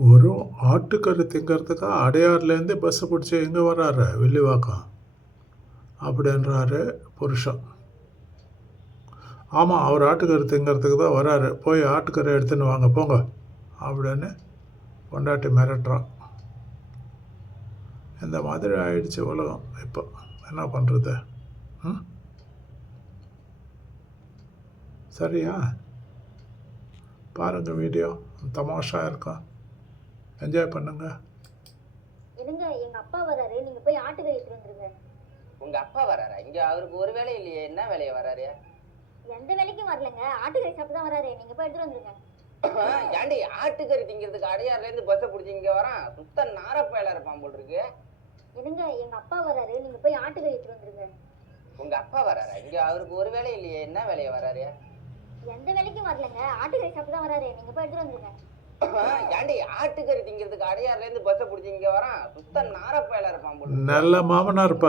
ஒரு ஆட்டுக்கறி திங்கிறதுக்காக அடையார்லேருந்து பஸ்ஸை பிடிச்சி எங்கே வர்றாரு? வில்லிவாக்கம். அப்படின்றாரு புருஷன். ஆமாம் அவர் ஆட்டுக்கறி திங்கிறதுக்கு தான் வராரு போய் ஆட்டுக்கறி எடுத்துன்னு வாங்க போங்க. அப்படின்னு கொண்டாட்டி மிரட்டுறான். இந்த மாதிரி ஆயிடுச்சு உலகம் இப்போ. என்ன பண்ணுறது ம்? சரியா? பாருங்கள் வீடியோ தமாஷா இருக்கும் என்ஜாய் பண்ணுங்க. என்னங்க எங்க அப்பா வராரு. நீங்க போய் ஆட்டுக்கறி எடுத்துட்டு வந்துருங்க. உங்க அப்பா வராரா? இங்க அவருக்கு ஒரு வேலை இல்லையே. என்ன வேலையை வராரு? எந்த வேலைக்கும் வரலங்க. ஆட்டுக்கறி சாப்பிட்டு தான் வராரு. நீங்க போய் எடுத்துட்டு வந்துருங்க. ஏண்டி ஆட்டுக்கறி திங்கிறதுக்கு அடையாறுல இருந்து பஸ்ஸை பிடிச்சி இங்க வரான்? சுத்த நாரப்பயலா இருப்பான் போல் இருக்கு. என்னங்க எங்க அப்பா வராரு. நீங்க போய் ஆட்டுக்கறி எடுத்துட்டு வந்துருங்க. உங்க அப்பா வராரா? இங்க அவருக்கு ஒரு வேலை இல்லையே. என்ன வேலையை வராரு? எந்த வேலைக்கும் வரலங்க. ஆட்டுக்கறி சாப்பிட்டு தான் வராரு. நீங்க போய் எடுத்துட்டு வந்துருங்க. ஏண்டி ஆட்டுக்கறி திங்கிறதுக்கு அடையாறுல இருந்து பஸ்ஸை பிடிச்சி இங்க வரான்? சுத்த நாரப்பயலா இருப்பான் நல்ல மாமனா இருப்பா.